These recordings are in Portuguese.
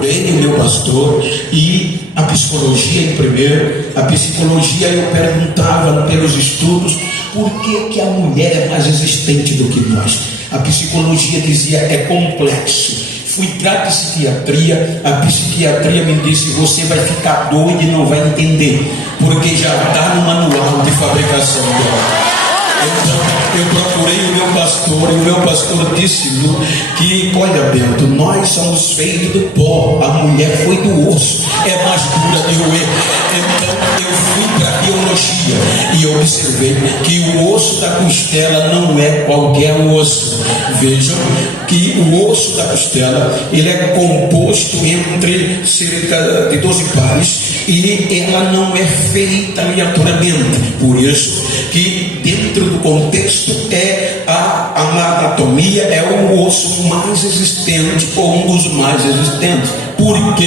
procurei o meu pastor e a psicologia em primeiro. A psicologia, eu perguntava pelos estudos por que a mulher é mais resistente do que nós. A psicologia dizia é complexo. Fui para a psiquiatria, a psiquiatria me disse: você vai ficar doido e não vai entender, porque já está no manual de fabricação dela. Então eu procurei o meu pastor, e o meu pastor disse-me que, olha, Bento, nós somos feitos do pó, a mulher foi do osso, é mais dura de roer. Então eu fui para a biologia e observei que o osso da costela não é qualquer osso. Vejam que o osso da costela, ele é composto entre cerca de 12 pares, e ela não é feita aleatoriamente. Por isso que dentro do contexto a anatomia é o osso mais resistente, ou um dos mais resistentes, porque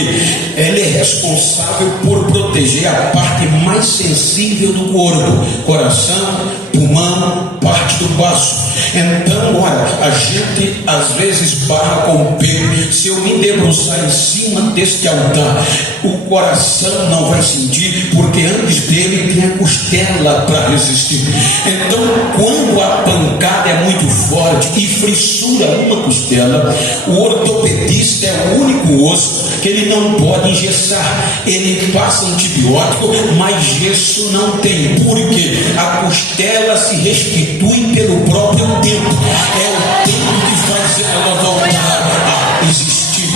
ele é responsável por proteger a parte mais sensível do corpo: coração, pulmão, parte do baço. Então, olha, a gente às vezes barra com o peito. Se eu me debruçar em cima deste altar, o coração não vai sentir, porque antes dele tem a costela para resistir. Então, quando a pancada é muito forte e frissura uma costela, o ortopedista é o único osso que ele não pode engessar. Ele passa antibiótico, mas gesso não tem, porque a costela se restitui pelo próprio tempo. É o tempo que faz ela voltar a existir.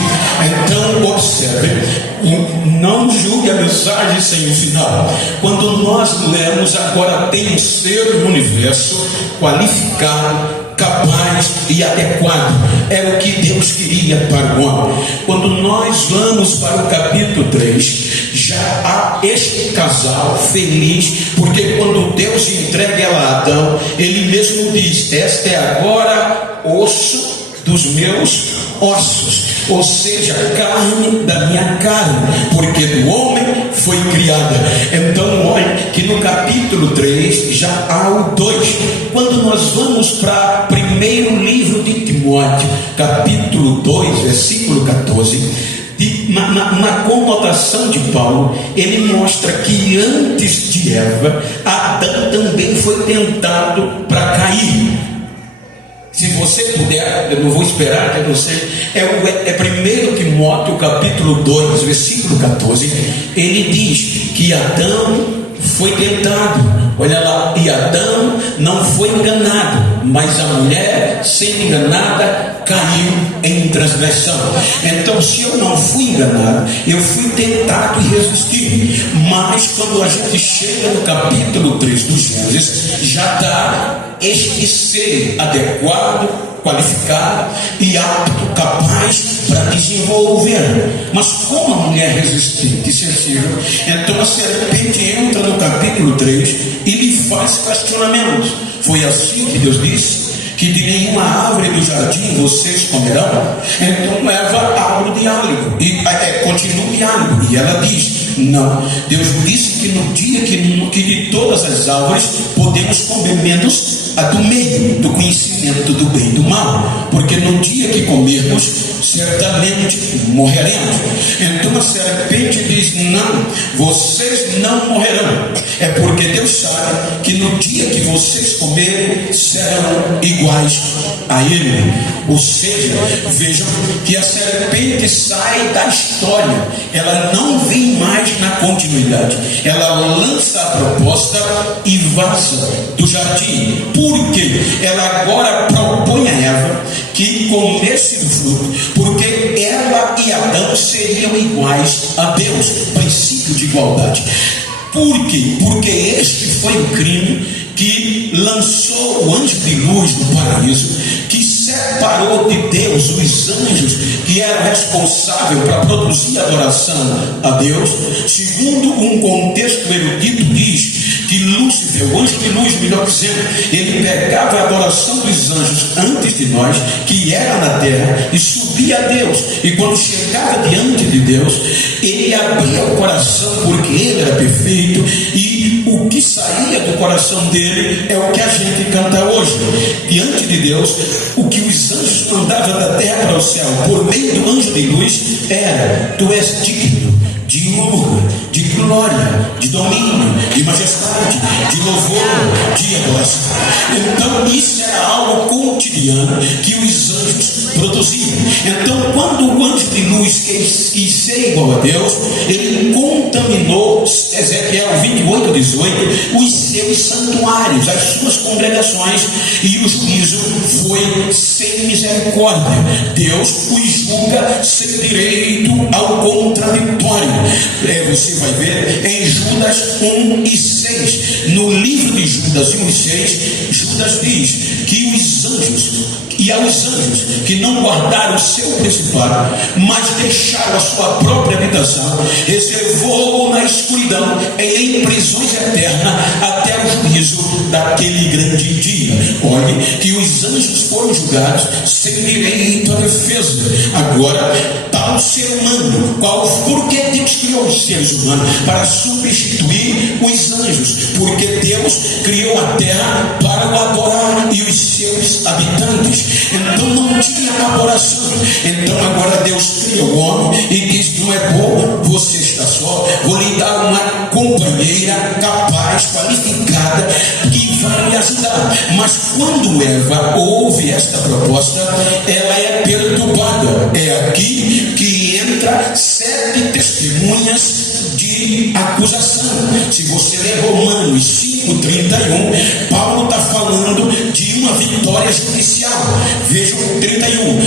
Então observe, não julgue a mensagem sem o final. Quando nós lemos agora tem um ser no universo qualificado, capaz e adequado, era o que Deus queria para o homem. Quando nós vamos para o capítulo 3, já há este casal feliz, porque quando Deus entrega ela a Adão, ele mesmo diz: esta é agora osso dos meus ossos, ou seja, carne da minha carne, porque do homem foi criada. Então olha que no capítulo 3 já há o 2. Quando nós vamos para o primeiro livro de Timóteo, capítulo 2, versículo 14, na conotação de Paulo, ele mostra que antes de Eva, Adão também foi tentado para cair. Se você puder, eu não vou esperar que você. É 1 Timóteo capítulo 2, versículo 14. Ele diz que Adão foi tentado. Olha lá, e Adão não foi enganado, mas a mulher, sendo enganada, caiu em transgressão. Então, se eu não fui enganado, eu fui tentado e resisti. Mas quando a gente chega no capítulo 3 do Gênesis, já está este ser adequado, qualificado e apto, capaz para desenvolver. Mas como a mulher resistente e sensível, então a serpente entra no capítulo 3 e lhe faz questionamentos. Foi assim que Deus disse que de nenhuma árvore do jardim vocês comerão. Então Eva abre o diálogo e continua o diálogo, e ela diz: não, Deus disse que no dia que de todas as árvores podemos comer menos a do meio, do conhecimento do bem e do mal, porque no dia que comermos, certamente morreremos. Então a serpente diz: não, vocês não morrerão. É porque Deus sabe que no dia que vocês comerem, serão iguais a Ele. Ou seja, vejam que a serpente sai da história, ela não vem mais na continuidade, ela lança a proposta e vaza do jardim. Porque ela agora propõe a Eva que comesse do fruto, porque ela e Adão seriam iguais a Deus, princípio de igualdade. Por quê? Porque este foi o crime que lançou o anjo de luz do paraíso, que separou de Deus os anjos que eram responsáveis para produzir adoração a Deus. Segundo um contexto erudito, diz que Lúcifer, o anjo de luz, melhor dizendo, ele pegava a adoração dos anjos antes de nós, que era na terra, e subia a Deus. E quando chegava diante de Deus, ele abria o coração, porque ele era perfeito, e E o que saía do coração dele é o que a gente canta hoje. Diante de Deus, o que os anjos mandavam da terra para o céu por meio do anjo de luz era: tu és digno de honra, de glória, de domínio, de majestade, de louvor, de adoração. Então isso era algo cotidiano que os anjos produziam. Então quando o anjo de luz quis ser igual a Deus, ele contaminou, Ezequiel 28:18, os seus santuários, as suas congregações, e o juízo foi sem misericórdia. Deus os julga sem direito ao contraditório. Você vai ver em Judas 1:6. No livro de Judas 1:6, Judas diz que os anjos, e aos anjos que não guardaram o seu principado, mas deixaram a sua própria habitação, reservou na escuridão e em prisões eternas até o juízo daquele grande dia. Olhe que os anjos foram julgados sem direito à defesa. Agora, tal ser humano, por que Deus criou os seres humanos? Para substituir os anjos, porque Deus criou a terra para o adorar e os seus habitantes. Então não tinha adoração. Então agora Deus criou o homem e diz: não é bom você estar só, vou lhe dar uma companheira capaz, qualificada, que vai lhe ajudar. Mas quando Eva ouve esta proposta, ela é perturbada. É aqui que entra 7 testemunhas de acusação. Se você ler Romanos 5:31, Paulo está falando de uma vitória judicial. Vejam 31,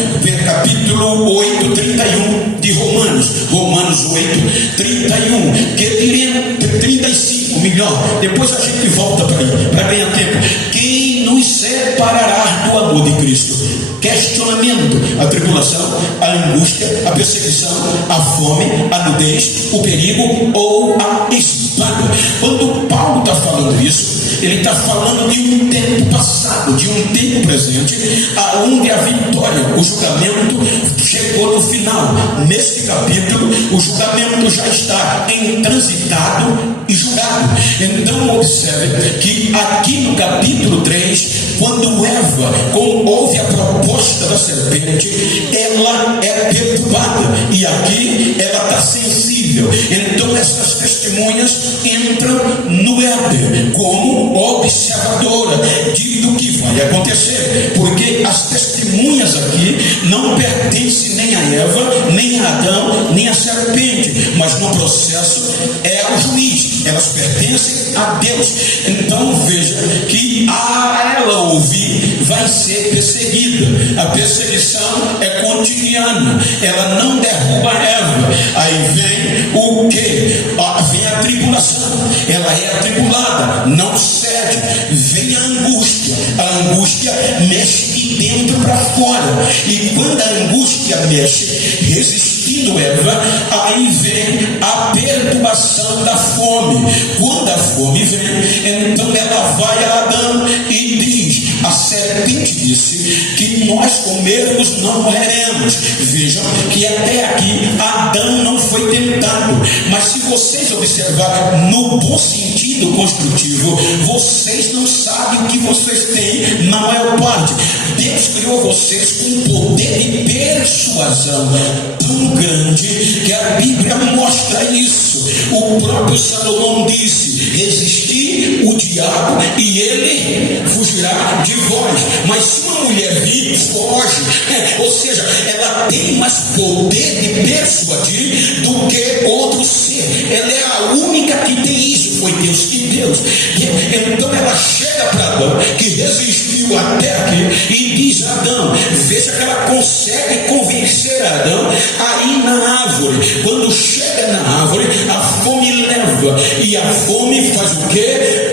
capítulo 8:31 de Romanos 8:31, que diria 35, melhor, depois a gente volta para ganhar tempo. Quem nos separará do amor de Cristo? Questionamento: a tribulação, a angústia, a perseguição, a fome, a nudez, o perigo ou a espada. Quando Paulo está falando isso, ele está falando de um tempo passado, de um tempo presente, aonde a vitória, o julgamento chegou no final. Neste capítulo, o julgamento já está transitado e julgado. Então observe que aqui no capítulo 3, quando Eva ouve a proposta da serpente, ela é perturbada, e aqui ela está sensível. Então essas testemunhas entram no Éden como observadora do que vai acontecer, porque as testemunhas aqui não pertencem nem a Eva, nem a Adão, nem a serpente, mas no processo é ao juiz, elas pertencem a Deus. Então veja que a ela ouvir vai ser perseguida. A perseguição é cotidiana, ela não derruba Eva. Aí vem o que? Vem a tribulação, ela é atribulada, não cede. Vem a angústia mexe de dentro para fora, e quando a angústia mexe, resistindo Eva, aí vem a perturbação da fome. Quando a fome vem, então ela vai a Adão e diz: a serpente disse que nós comermos não morreremos. Vejam que até aqui Adão não foi tentado, mas se vocês observarem no bom sentido construtivo, vocês não sabem o que vocês têm na maior parte. Deus criou vocês com um poder de persuasão tão grande que a Bíblia mostra isso. O próprio Salomão disse: resistir o diabo e ele fugirá de vós. Mas se uma mulher vir, foge. Ou seja, ela tem mais poder de persuadir do que outro ser. Ela é a única que tem isso. Foi Deus que deu. Então ela chega para Adão, que resistiu até aqui, e diz a Adão, veja que ela consegue convencer Adão a ir na árvore. Quando chega na árvore, a fome leva, e a fome faz o quê?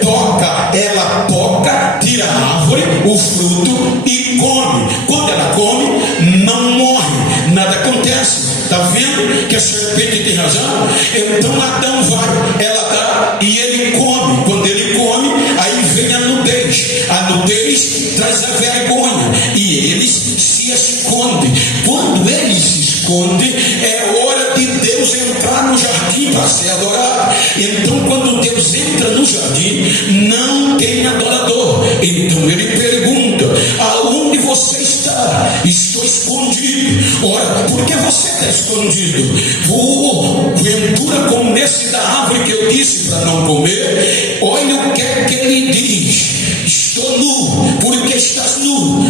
Ela toca, tira a árvore, o fruto, e come. Quando ela come, não morre, nada acontece. Está vendo que a serpente tem razão? Então Adão vai, ela dá, e ele come. Quando ele come, aí vem a nudez. A nudez traz a vergonha, e eles se escondem. Quando eles se escondem, é hora de Deus entrar no jardim para ser adorado. Então quando Deus entra no jardim não tem adorador. Então ele pergunta: aonde você está? Estou escondido. Ora, por que você está escondido? Porventura comesse da árvore que eu disse para não comer? Olha o que é que ele diz: estou nu. Por que estás nu?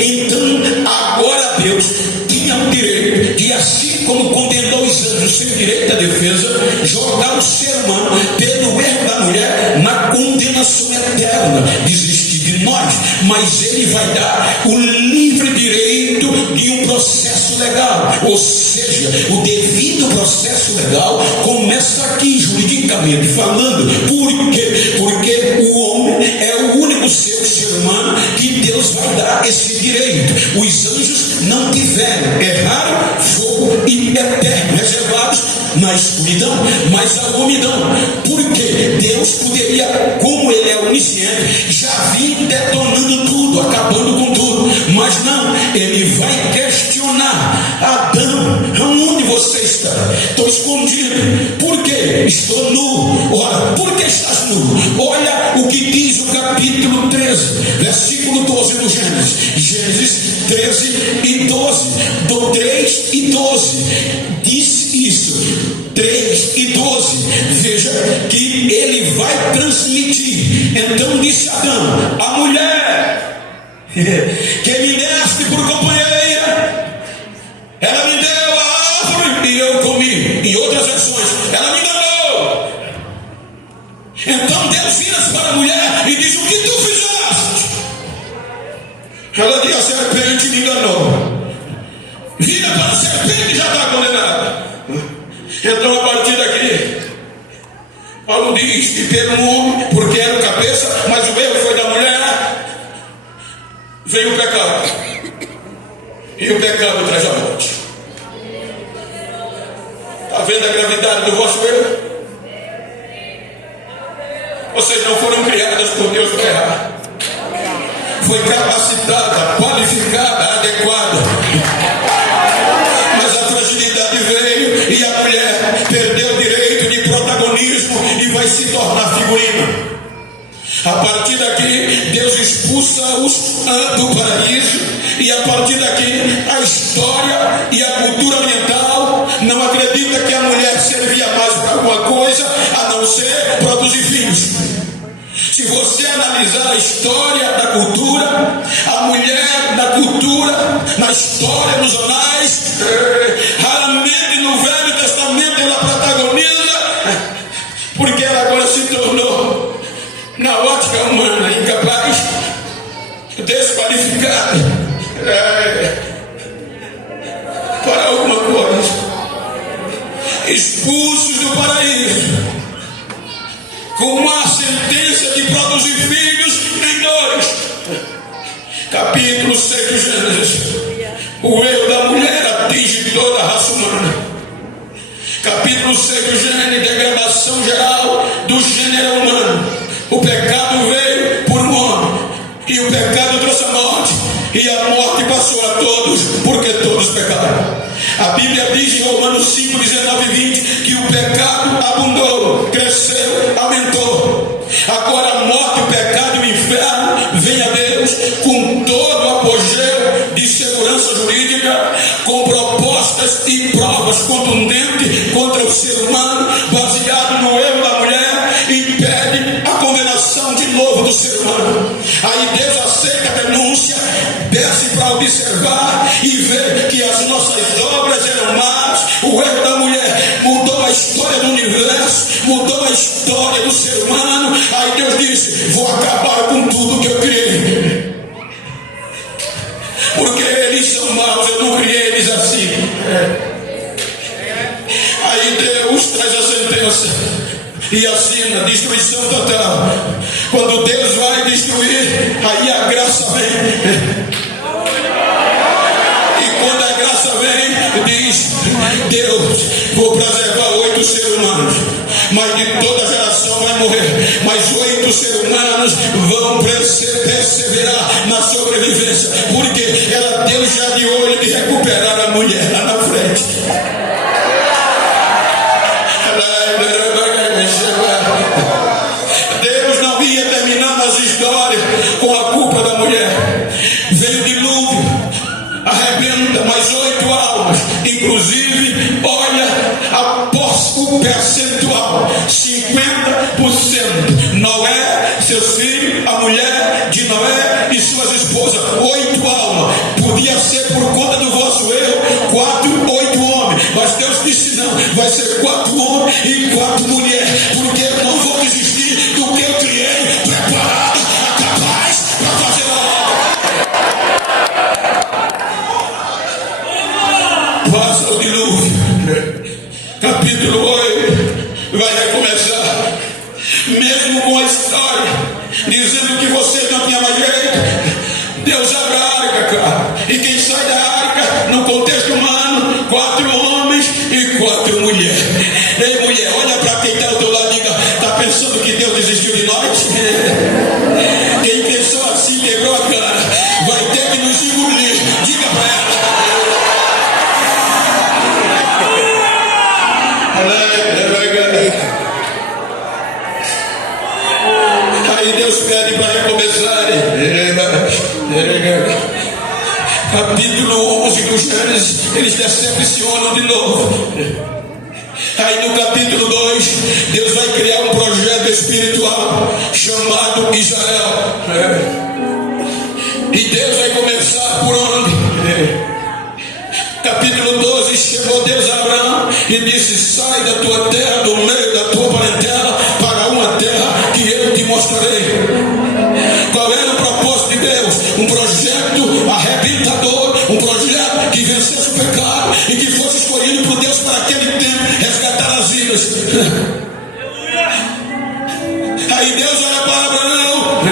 Então agora Deus tinha o direito de, assim como condenou os anjos sem direito à defesa, jogar o ser humano pelo erro da mulher na condenação eterna, desistir de nós. Mas ele vai dar o livre direito de um processo legal, ou seja, o devido processo legal começa aqui juridicamente falando. Por quê? Porque o homem é o único ser humano que Deus vai dar esse direito. Os anjos não tiveram, erraram, fogo eterno reservados na escuridão, mas a umidão. Porque Deus poderia, como ele é onisciente, já vir detonando tudo, acabando com tudo. Mas não, ele vai questionar: Adão, onde você está? Estou escondido. Por quê? Estou nu. Ora, por que estás nu? Olha o que diz o capítulo 13, versículo 12 do Gênesis. Gênesis 13 e 12. Do 3 e 12. Diz isso. 3 e 12. Veja que ele vai transmitir. Então disse Adão: a mulher que me deste por companheira, ela me deu a árvore e eu comi. Em outras versões, ela me enganou. Então Deus vira para a mulher e diz: o que tu fizeste? Ela diz: a serpente me enganou. Vira para a serpente e já está condenada. Então a partir daqui, Paulo diz que pelo homem, porque era o cabeça, mas o erro foi da mulher, veio o pecado. E o pecado traz a morte. Está vendo a gravidade do vosso erro? Vocês não foram criadas por Deus para errar. Foi capacitada, qualificada, adequada. Mas a fragilidade veio e a mulher perdeu o direito de protagonismo e vai se tornar figurina. A partir daqui, Deus expulsa os do paraíso, e a partir daqui, a história e a cultura oriental não acredita que a mulher servia mais para alguma coisa a não ser produzir filhos. Se você analisar a história da cultura, a mulher na cultura, na história, nos anais, raramente no Velho Testamento ela protagoniza, porque ela agora se tornou, na ótica humana, incapaz, desqualificada para alguma coisa, expulsos do paraíso, com uma sentença de produzir filhos em dois. Capítulo 6 de Gênesis. O erro da mulher atinge toda a raça humana. Capítulo 6 de Gênesis, degradação geral do gênero humano. O pecado veio por um homem, e o pecado trouxe a morte, e a morte passou a todos, porque todos pecaram. A Bíblia diz em Romanos 5, 19 e 20 que o pecado abundou, cresceu, aumentou. Agora a morte, o pecado e o inferno vem a Deus com todo o apogeu de segurança jurídica, com propostas e provas contundentes contra o ser humano, baseado no erro da mulher, e pede a condenação de novo do ser humano. Aí Deus aceita a denúncia, desce para observar e ver que as nossas obras eram más. O erro da mulher mudou a história do universo, mudou a história do ser humano. Aí Deus disse: vou acabar com tudo que eu criei, porque eles são maus, eu não criei eles assim. Aí Deus traz a sentença e assina destruição total. Quando Deus vai destruir, aí a graça vem. E quando a graça vem, diz Deus: vou preservar 8 seres humanos, mas de toda geração vai morrer, mas 8 seres humanos vão perseverar na sobrevivência, porque era Deus já de olho de recuperar a mulher lá na frente. percentual, 50%. Noé, seus filhos, a mulher de Noé e suas esposas, 8 almas. Podia ser por conta do vosso erro, 4, 8 homens. Mas Deus disse não, vai ser 4 homens e 4 mulheres, porque eu não vou desistir do que eu criei, preparado, capaz para fazer a obra. Passa o dilúvio, capítulo 8, vai recomeçar, mesmo com a história, dizendo que você não tinha mais jeito. Deus abre a arca, cara, e quem sai da arca, no contexto humano, 4 homens e 4 mulheres. Ei, mulher, olha para quem está ao teu lado e diga: está pensando que Deus desistiu de nós? Quem pensou assim quebrou a cara, vai ter que nos engolir. Diga para ela. Aí Deus pede para recomeçar. Capítulo 11 do Gênesis, eles decepcionam de novo. Aí no capítulo 2, Deus vai criar um projeto espiritual chamado Israel. E Deus vai começar por onde? Capítulo 12, chegou Deus a Abraão e disse: sai da tua terra, do meio da tua parentela, para uma terra que eu te mostrarei. Qual era o propósito de Deus? Um projeto arrebentador, um projeto que vencesse o pecado e que fosse escolhido por Deus para aquele tempo resgatar as vidas. Aí Deus olha para Abraão: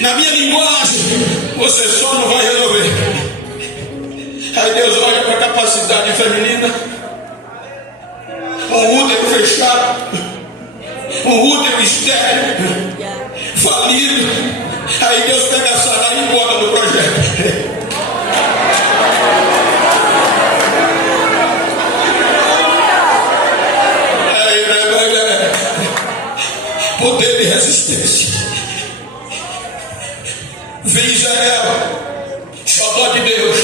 na minha linguagem, você só não vai resolver. Aí Deus olha para a capacidade feminina, um útero fechado, um útero estéril, falido. Aí Deus pega a Sarai e bota no projeto. Poder de resistência. Vem Israel, xodó de Deus.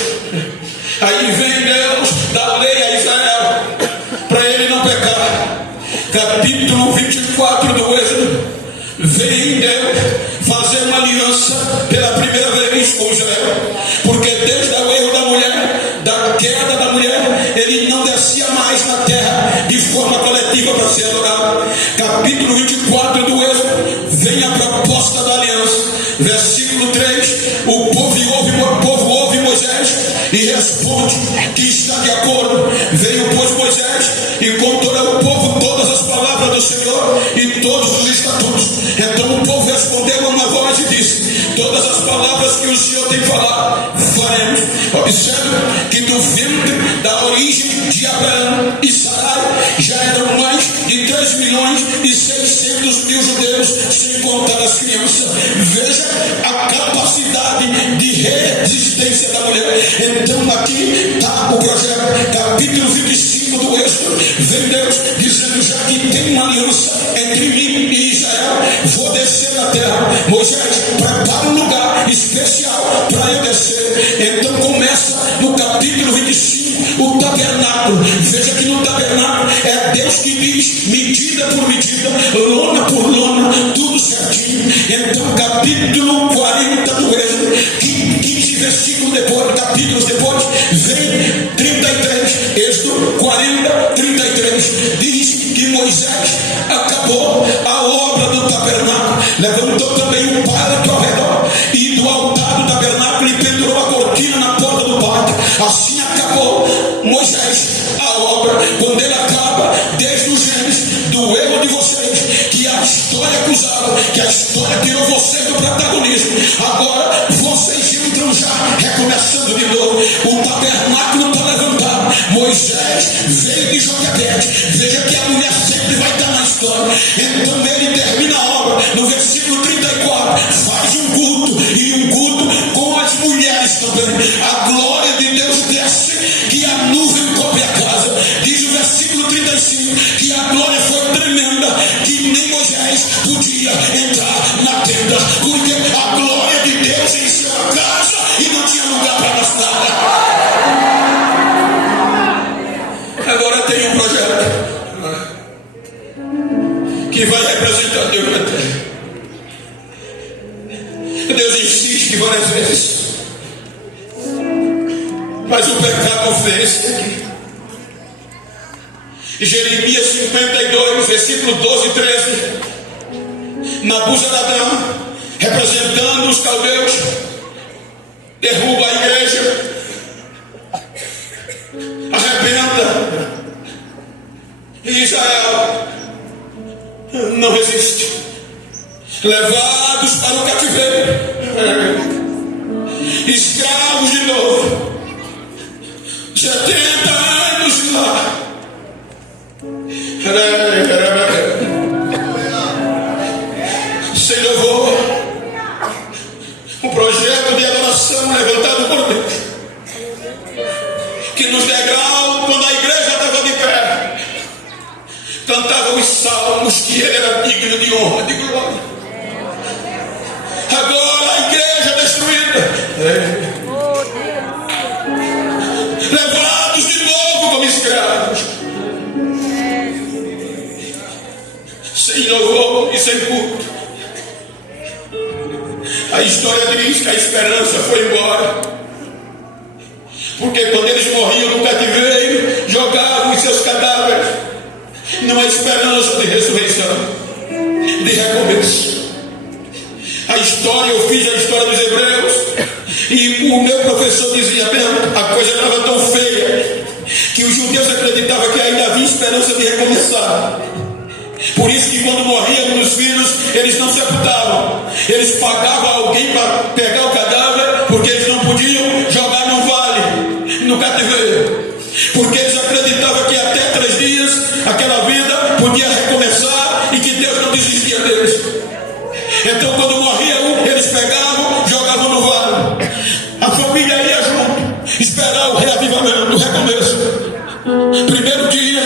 Aí vem Deus, dá lei a Israel, para ele não pecar. Capítulo 24 do Êxodo. Vem Deus fazer uma aliança pela primeira vez com Israel, porque desde o erro da mulher, da queda da mulher, ele não descia mais na terra de forma coletiva para ser adorado. Capítulo 24 do Êxodo, vem a proposta da aliança. Versículo 3, o povo ouve Moisés e responde que está de acordo. Veio, pois, Moisés e contou ao povo todas as palavras do Senhor e todos os estatutos. Então o povo respondeu a uma voz e disse: todas as palavras que o Senhor tem falado, faremos. Observe que do ventre da origem de Abraão e Sarai já eram mais de 3.600.000 judeus, sem contar as crianças. Veja a capacidade de resistência da mulher. Então aqui está o projeto. Capítulo 25 do Êxodo. Vem Deus dizendo: já que tem uma aliança entre mim e Israel, vou descer na terra. Moisés, prepara um lugar especial para eu descer. Então começa no capítulo 25 o tabernáculo. Veja que no tabernáculo é Deus que diz, medida por medida, lona por lona, tudo certinho. Então capítulo 40 do Êxodo, 15 versículos depois, capítulos depois, vem 33, Êxodo 40, 33, diz que Moisés acabou a obra do tabernáculo, levantou também um pátio ao redor, e do altar do tabernáculo e pendurou a cortina na porta do pátio. Assim acabou Moisés a obra. Quando ele acaba, desde o Gênesis, do erro de vocês, que a história acusava, que a história tirou vocês do protagonismo, agora vocês entram já recomeçando de novo. O tabernáculo está levantado. Moisés veio de Joquebede. Veja que a mulher sempre vai estar na história. Então ele termina a obra no versículo 34, faz um culto, e um culto com as mulheres também. A glória de Deus desce, que a nuvem cobre a casa. Diz o versículo 35 que a glória foi tremenda, que nem Moisés podia entrar na tenda, porque a glória de Deus encheu a casa e não tinha lugar para mais nada. Agora tem um projeto. que vai representar Deus na terra. Deus insiste várias vezes, mas o pecado vence aqui. Jeremias 52, versículo 12 e 13. Nabuzaradã, representando os caldeus, derruba a igreja, arrebenta, e Israel não resiste. Levados para o cativeiro, escravos de novo, 70 anos lá. Sem louvor, um projeto de adoração levantado por Deus, que nos degraus, quando a igreja estava de pé, cantava os salmos que ele era digno de honra, de glória. Agora a igreja destruída, levados de novo como escravos, sem louvor e sem culto. A história diz que a esperança foi embora, porque quando eles morriam no cativeiro, jogavam os seus cadáveres numa esperança de ressurreição, de recomeço. A história, eu fiz a história dos hebreus, e o meu professor dizia mesmo, a coisa estava tão feia, que os judeus acreditavam que ainda havia esperança de recomeçar. Por isso que quando morriam os filhos, eles não sepultavam, eles pagavam alguém para pegar o cadáver, porque eles não podiam jogar no vale, no cativeiro, porque eles acreditavam que até 3 dias aquela vida podia recomeçar e que Deus não desistia deles. Então quando morria um, eles pegavam, jogavam no vale, a família ia junto, esperar o reavivamento, o recomeço. Primeiro dia,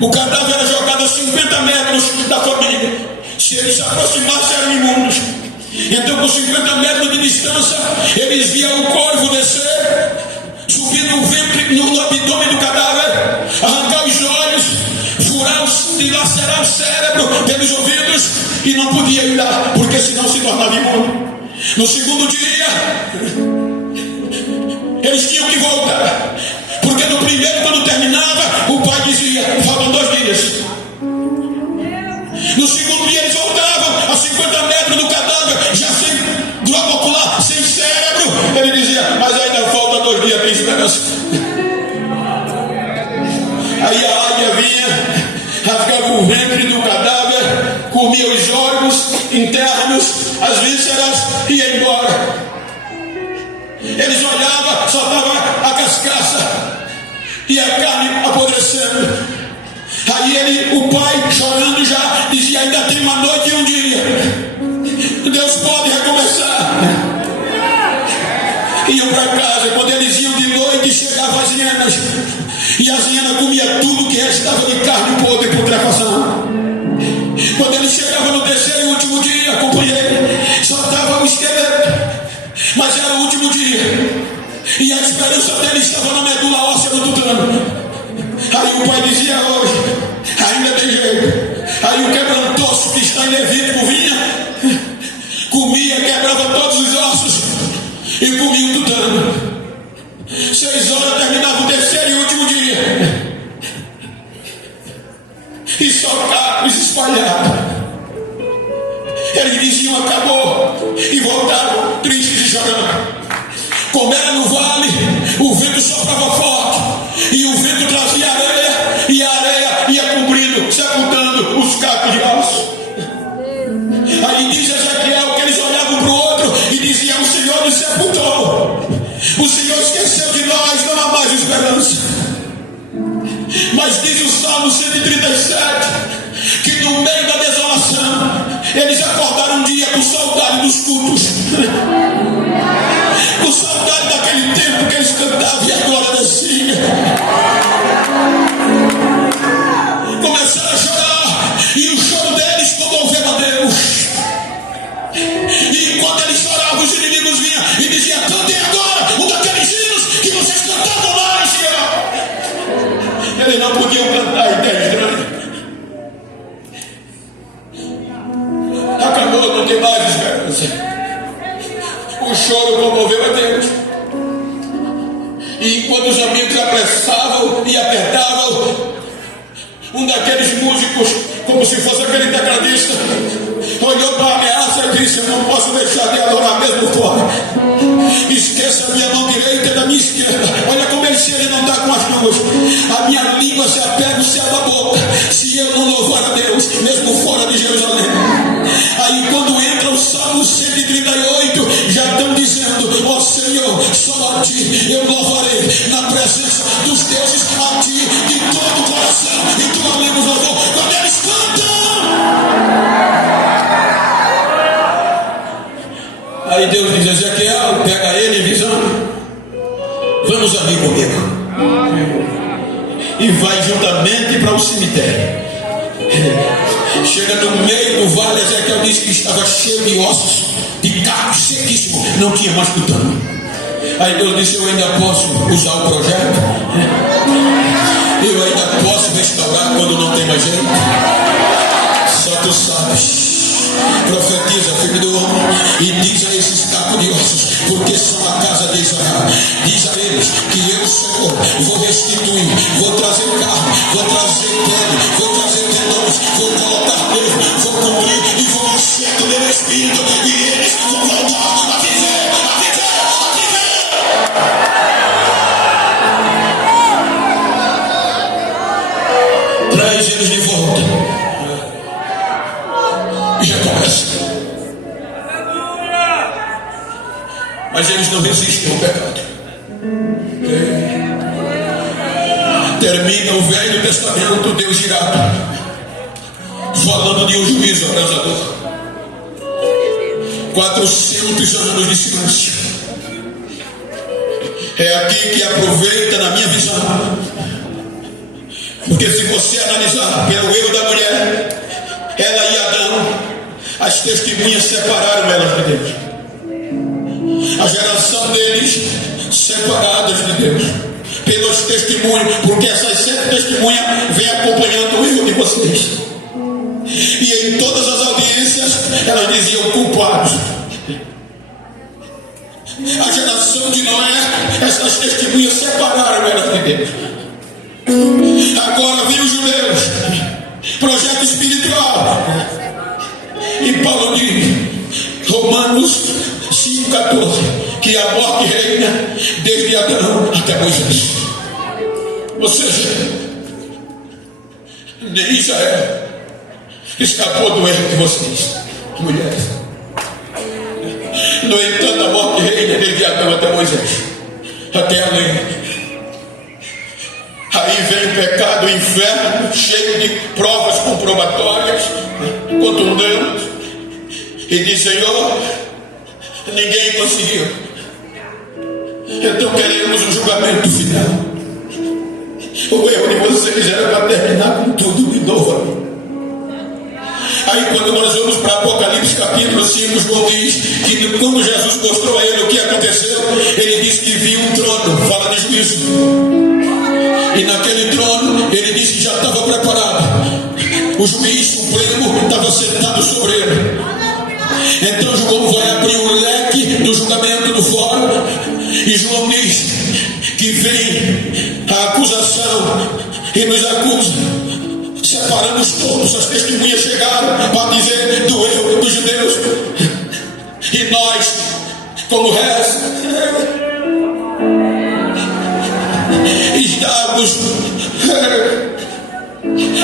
o cadáver era jogado a 50 metros da família. Se eles se aproximassem, eram imundos. Então, com 50 metros de distância, eles viam o corvo descer, subir no ventre, no abdômen do cadáver, arrancar os olhos, furar, dilacerar o cérebro pelos ouvidos, e não podia ir lá, porque senão se tornava imundo. No segundo dia, eles tinham que voltar, porque no primeiro, quando terminava, o pai dizia: faltam 2 dias. No segundo dia eles voltavam a 50 metros do cadáver, já sem globo ocular, sem cérebro. Ele dizia: mas ainda falta 2 dias, tem esperança. Aí a águia vinha, rasgava o ventre do cadáver, comia os órgãos internos, as vísceras, e ia embora. Eles olhavam, só estava a cascaça e a carne apodrecendo. Aí o pai, chorando já, dizia: ainda tem uma noite e um dia, Deus pode recomeçar. Iam para casa. Quando eles iam de noite, chegavam as hienas, e as hienas comiam tudo que restava de carne podre e putrefação. Quando eles chegavam no terceiro e último dia, acompanhei, só estava o esqueleto, mas era o último dia, e a esperança deles estava na medula óssea do tutano. Aí o pai dizia: hoje ainda tem jeito. Aí o quebrantoso que está em Levítico vinha, comia, quebrava todos os ossos e comia o tutano. 6 horas terminava o terceiro e último dia, e só carros espalhados. Eles diziam: acabou, e voltavam tristes e chorando. Como era no vale, o vento soprava forte, e o vento trazia areia, e a areia ia cobrindo, sepultando os cacos de aço. Aí diz Ezequiel que eles olhavam para o outro e diziam: o Senhor nos sepultou, o Senhor esqueceu de nós, não há mais esperança. Mas diz o Salmo 137 que no meio da desolação eles acordaram um dia com saudade dos cultos, com saudade daquele tempo que eles cantavam e a glória descia. Começaram a chorar, e o choro deles comoveu a Deus. E quando eles choravam, os inimigos vinham e diziam: cantem agora um daqueles hinos que vocês cantavam lá em Sião. Eles não podiam cantar, ideia estranha. Um daqueles músicos, como se fosse aquele tecladista, olhou para a ameaça e disse: eu não posso deixar de adorar mesmo fora. Esqueça a minha mão direita da minha esquerda. Olha como ele não está com as duas. A minha língua se apega ao céu da boca, se eu não louvar a Deus, mesmo fora de Jerusalém. Aí quando entra o Salmo 138, já estão dizendo: ó Senhor, só a ti eu louvarei, na presença dos deuses, a ti de todo o coração, e tu alemos louvor. Quando eles cantam, aí Deus diz: Ezequiel, pega ele em visão, vamos ali comigo. E vai juntamente para o cemitério. Chega no meio do vale, Ezequiel disse que estava cheio de ossos, de carro sequíssimo, não tinha mais tutano. Aí Deus disse: eu ainda posso usar o projeto, eu ainda posso restaurar quando não tem mais jeito. Só tu sabes. Profetiza, filho do homem, e diz a esses cacos de ossos, porque são a casa de Israel. Diz a eles que eu, Senhor, vou restituir, vou trazer carne, vou trazer pele, vou trazer tendões, vou colocar nervo, vou cobrir e vou encher do meu espírito, e eles vão voltar a viver, a viver, a viver. Traz eles de volta. E recomeça. Mas eles não resistem ao pecado. Termina o Velho Testamento, Deus irado, falando de um juízo abrasador. 400 anos de silêncio. É aqui que aproveita, na minha visão, porque se você analisar pelo erro da mulher, ela e Adão, as testemunhas separaram elas de Deus. A geração deles separadas de Deus pelos testemunhos, porque essas 7 testemunhas vêm acompanhando o erro de vocês. E em todas as audiências elas diziam: culpados. A geração de Noé, essas testemunhas separaram elas de Deus. Agora vem os judeus, projeto espiritual. E Paulo diz, Romanos 5,14, que a morte reina desde Adão até Moisés. Ou seja, nem Israel escapou do erro de vocês, mulheres. No entanto, a morte reina desde Adão até Moisés, até além. Aí vem o pecado, o inferno, cheio de provas comprobatórias, contundentes, e diz: Senhor, ninguém conseguiu, então queremos um julgamento final. O erro de vocês era para terminar com tudo de novo. Aí quando nós vamos para Apocalipse capítulo 5, João diz que quando Jesus mostrou a ele o que aconteceu, ele disse que viu um trono, fala de juízo. E naquele trono, ele disse que já estava preparado. O juiz supremo estava sentado sobre ele. Então João vai abrir o leque do julgamento do fórum. E João diz que vem a acusação e nos acusa. Separamos todos, as testemunhas chegaram para dizer do erro dos judeus. E nós, como réus, estávamos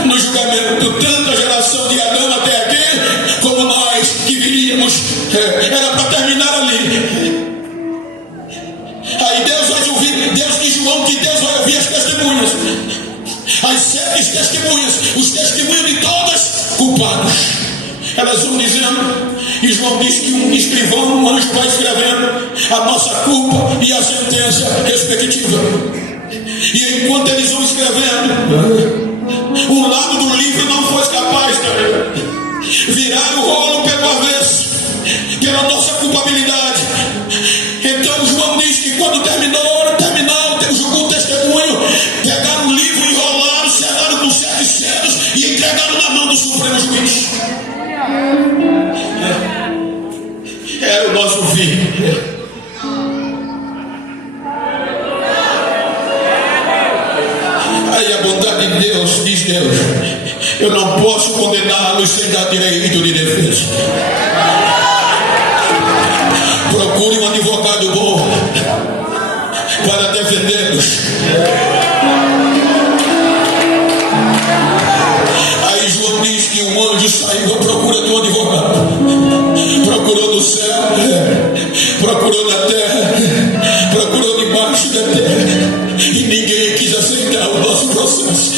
no julgamento, tanto a geração de Adão até aqui, como nós que viríamos, era para terminar ali. Aí Deus vai ouvir, Deus diz João que Deus vai ouvir as testemunhas, as 7 testemunhas, os testemunhos de todas culpados. Elas vão dizendo, e João diz que um escrivão, um anjo vai escrevendo a nossa culpa e a sentença respectiva. E enquanto eles vão escrevendo, um lado do livro não foi capaz de virar o rolo pelo avesso, pela nossa culpabilidade. Então João diz que quando terminou, julgou o testemunho, pegaram o livro, enrolaram, selaram com 7 selos e entregaram na mão do Supremo Juiz. Era o nosso fim. Aí a vontade de Deus, diz Deus, eu não posso condená-los sem dar direito de defesa. Procure um advogado bom para defendê-los. Aí João diz que um anjo saiu à procura de um advogado. Procurou no céu, procurou na terra, procurou debaixo da terra, e ninguém quis aceitar o nosso processo.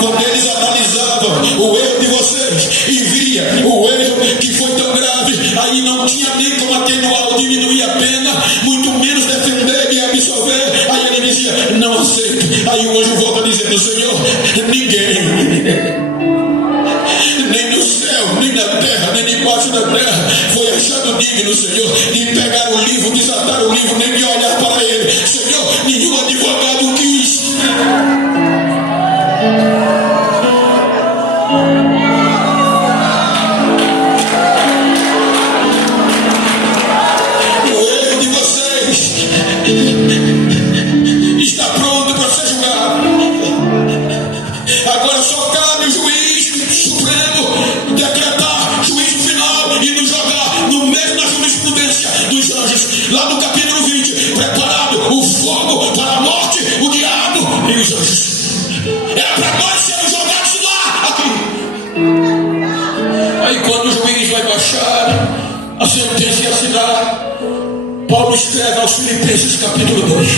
Quando eles analisavam o erro de vocês e via o erro que foi tão grave, aí não tinha nem como atenuar ou diminuir a pena, muito menos defender e absolver. Aí ele dizia, não aceito. Aí o anjo volta dizendo, Senhor, ninguém, nem no céu, nem na terra, nem debaixo da terra, foi achado digno, Senhor, de pegar o livro, desatar o livro, nem de olhar para ele. Senhor, nenhum advogado quis. O erro de vocês está pronto para ser julgado. Agora só cabe o juiz supremo decretar juízo final e nos jogar no meio da jurisprudência dos anjos, lá no capítulo 20, preparado o fogo para a morte, o diabo e os anjos. Era para nós sermos jogados lá, aqui. Aí quando o juiz vai baixar a sentença e assinar, Paulo escreve aos Filipenses capítulo 2,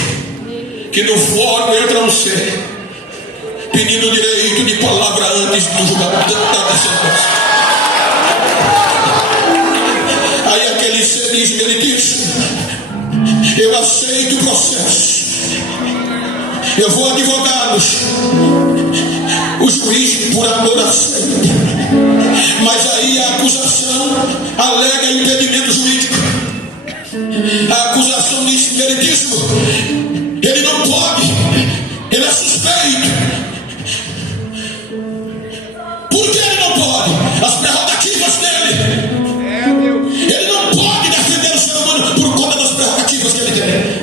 que no fórum entra um ser pedindo direito de palavra antes do julgamento da sentença. Aí aquele ser diz, meritíssimo, eu aceito o processo, eu vou advogá-los. O juiz por amor aceita, mas aí a acusação alega impedimento jurídico. A acusação diz, meritíssimo, ele não pode, ele é suspeito. Por que ele não pode? As prerrogativas dele. Ele não pode defender o ser humano por conta das prerrogativas que ele tem.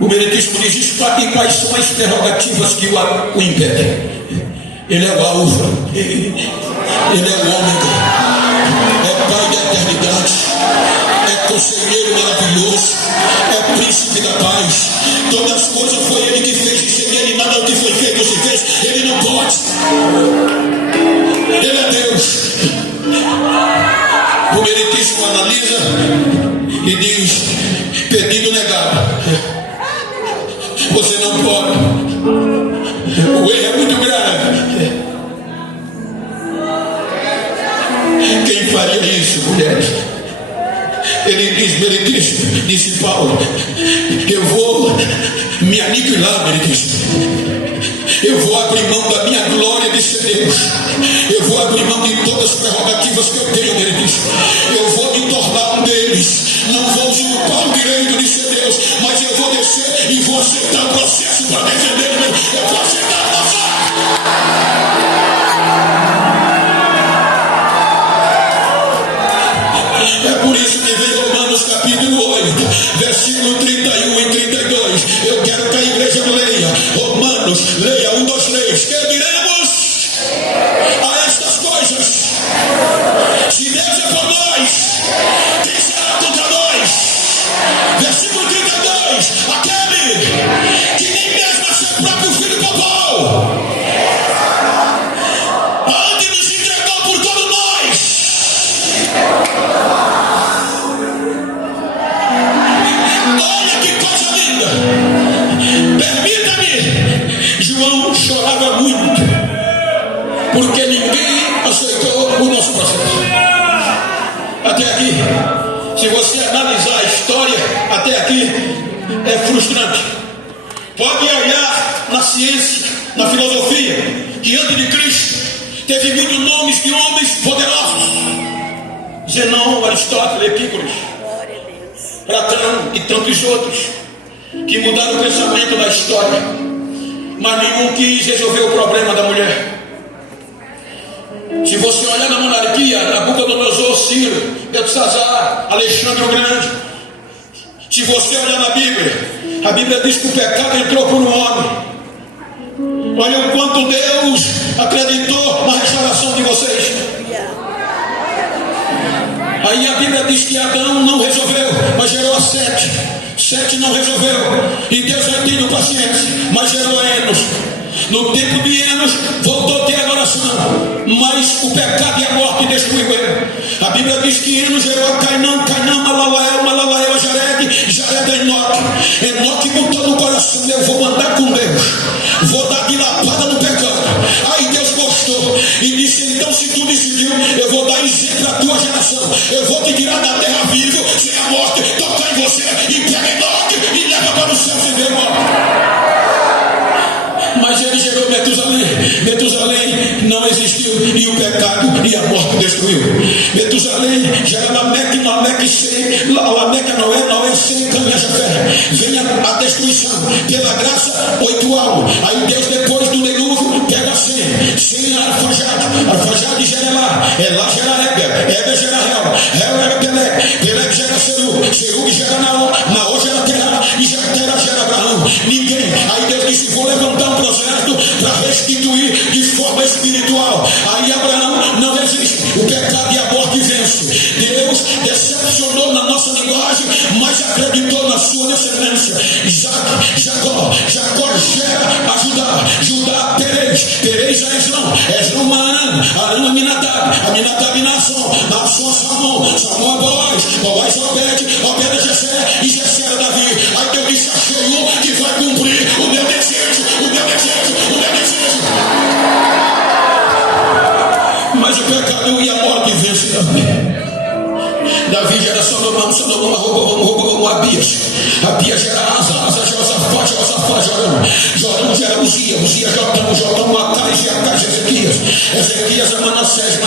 O meritíssimo diz isso, e quais são as prerrogativas que o impedem? Ele é o alfa, ele é o ômega, é pai da eternidade, é conselheiro maravilhoso, é príncipe da paz. Todas as coisas foi ele que fez, e sem ele nada do que foi feito se fez. Ele não pode. Ele é Deus. O meritíssimo analisa e diz, pedido negado. Você não pode. O erro é muito grave. Quem faria isso, mulheres? Ele diz, meritíssimo, disse Paulo, eu vou me aniquilar, meritíssimo. Eu vou abrir mão da minha glória de ser Deus. Eu vou abrir mão de todas as prerrogativas que eu tenho, meritíssimo. Eu vou me tornar um deles. Não vou usurpar o direito de ser Deus, mas eu vou descer e vou aceitar o processo para defender o meu. Eu vou aceitar o processo. É por isso que vem Romanos capítulo 8, versículo 31 e 32. Eu quero que a igreja leia Romanos, leia 1, 2, 3. Que diremos a estas coisas? Se Deus é por nós, quem será contra nós? Versículo 32. Aquele que nem mesmo a seu próprio filho poupou, antes nos entregou por todos nós. Olha que coisa linda. Permita-me, João chorava muito, porque ninguém aceitou o nosso processo. Até aqui, se você analisar a história, até aqui é frustrante. Pode olhar na ciência, na filosofia, que antes de Cristo teve muitos nomes de homens poderosos. Zenão, Aristóteles, Epícuros, Platão e tantos outros, que mudaram o pensamento da história, mas nenhum quis resolver o problema da mulher. Se você olhar na monarquia, Nabucodonosor, Ciro, Belsazar, Alexandre o Grande. Se você olhar na Bíblia, A Bíblia diz que o pecado entrou por um homem. Olha o quanto Deus acreditou na restauração de vocês. Aí a Bíblia diz que Adão não resolveu, mas gerou a Sete. Sete não resolveu, e Deus é tido paciência, mas gerou Enos. No tempo de Enos voltou a ter adoração, mas o pecado e a morte destruiu ele. A Bíblia diz que Enos gerou a Cainã, Cainã, Malalael, Malalael, Jared, Jared, Enoque. Enoque botou no coração: eu vou mandar com Deus, vou dar dilapada no pecado. Aí Deus gostou e disse: então, se tu decidiu, eu vou dar exemplo à tua geração, eu vou te tirar da terra vivo, sem a morte, tocar em você e pega Enoque e leva para o céu sem ver morte. Mas ele gerou Metusalém. Metusalém não existiu, e o pecado e a morte destruiu. Metusalém gera Lameque, Lameque Sem, Lameque Noé, Noé Sem, Cã, Jafé. Vem a destruição pela graça, 8 anos. Aí Deus, depois do dilúvio, pega Sem Arfajade. Arfajade gera Elá gera Eber, Eber gera Réu gera Pelé gera Serug gera Naó gera Terá, e Terá gera Abraão. Ninguém. Aí Deus disse: vou levantar um projeto para restituir de forma espiritual. Aí Abraão não resiste, o pecado e a morte vence. Deus decepcionou na nossa linguagem, mas acreditou na sua descendência. Jacó gera a Judá Perez a Esrão a Arã, Aminadab Nação a Salmão, Salmão a Boaz a Obed a Jessé, e Jessé a Davi. Aí Deus disse: achei um que vai cumprir o meu desejo. Mas o pecado e a morte vence Davi gera Salomão, Salomão roubou Abias. Abias gera Asa Josafá, Jorão gera Uzias, Jotão, Acais, Ezequias a Manassés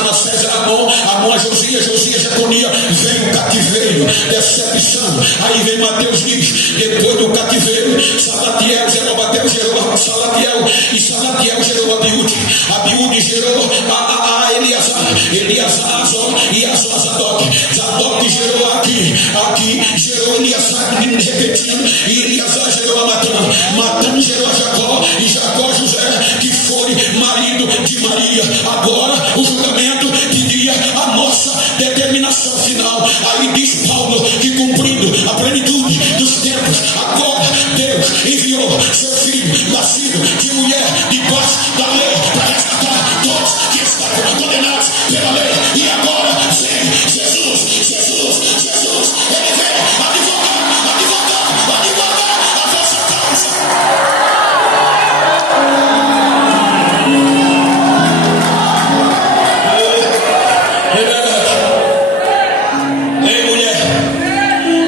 a Amon a Josias, Jeconia. Vem o cativeiro, decepção. Aí vem Mateus diz: depois do cativeiro, Salatiel, Zerobabel gerou Salatiel, e Salatiel gerou Abiúde gerou a Eliasar Azor, e Azor Zadok gerou aqui gerou Eliasar, repetindo, e Eliasar gerou a Matã gerou a Jacó, e Jacó José, que foi marido de Maria. Agora o julgamento pedia a nossa determinação final. Aí diz Paulo que, cumprindo a plenitude dos tempos, agora Deus enviou seu filho, nascido de mulher, debaixo da lei, para resgatar todos que estavam condenados pela lei. E agora vem Jesus, ele vem advogar a vossa causa. Ei, mulher,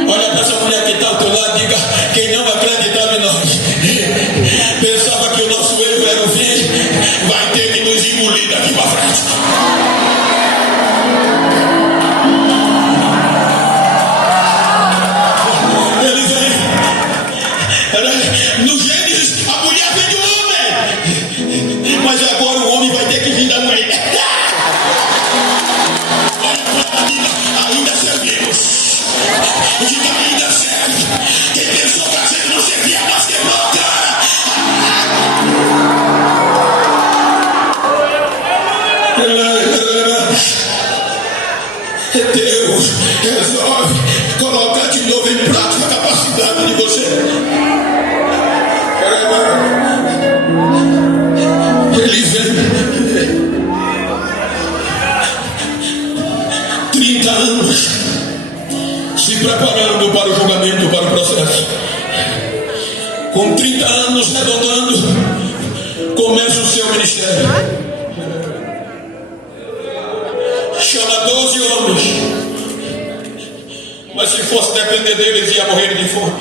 olha para essa mulher que está ao teu lado, diga: quem não acreditava em nós, pensava que o nosso erro era o fim, vai ter que nos engolir daqui para frente. No Gênesis, a mulher vem do homem, mas agora o homem vai ter que vir da mulher. Olha para a vida, ainda servimos. Diga: ainda serve. Quem pensou que a gente não servia mais, quebrou a cara. Deus resolve colocar de novo em prática a capacidade de você. Ele vem 30 anos se preparando para o julgamento, para o processo. Com 30 anos redondando, começa o seu ministério. Chama 12 homens, mas se fosse depender deles, ia morrer de fome.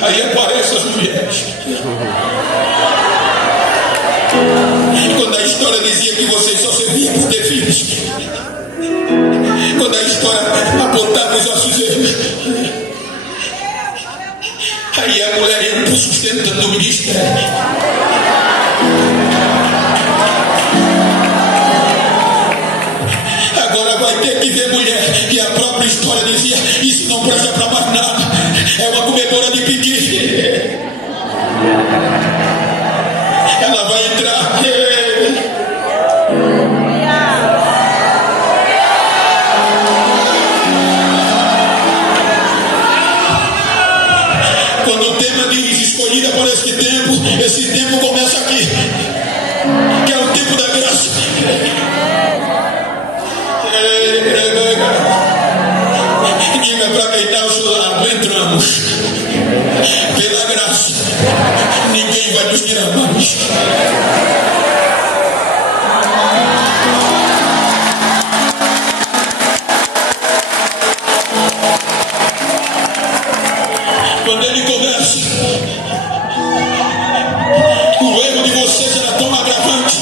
Aí aparecem as mulheres. Quando a história dizia que vocês só serviam por ter filhos, quando a história apontava os ossos erros, aí a mulher entra sustentando o ministério. Agora vai ter que ver mulher que a própria história dizia: isso não presta para mais nada, é uma comedora de piqui. Ela vai entrar. Quando o tema diz escolhida por esse tempo começa aqui, que é o tempo da graça. Diga para quem está ao seu lado: entramos pela graça, ninguém vai nos tirar mais. Quando ele começa, o erro de vocês era tão agravante.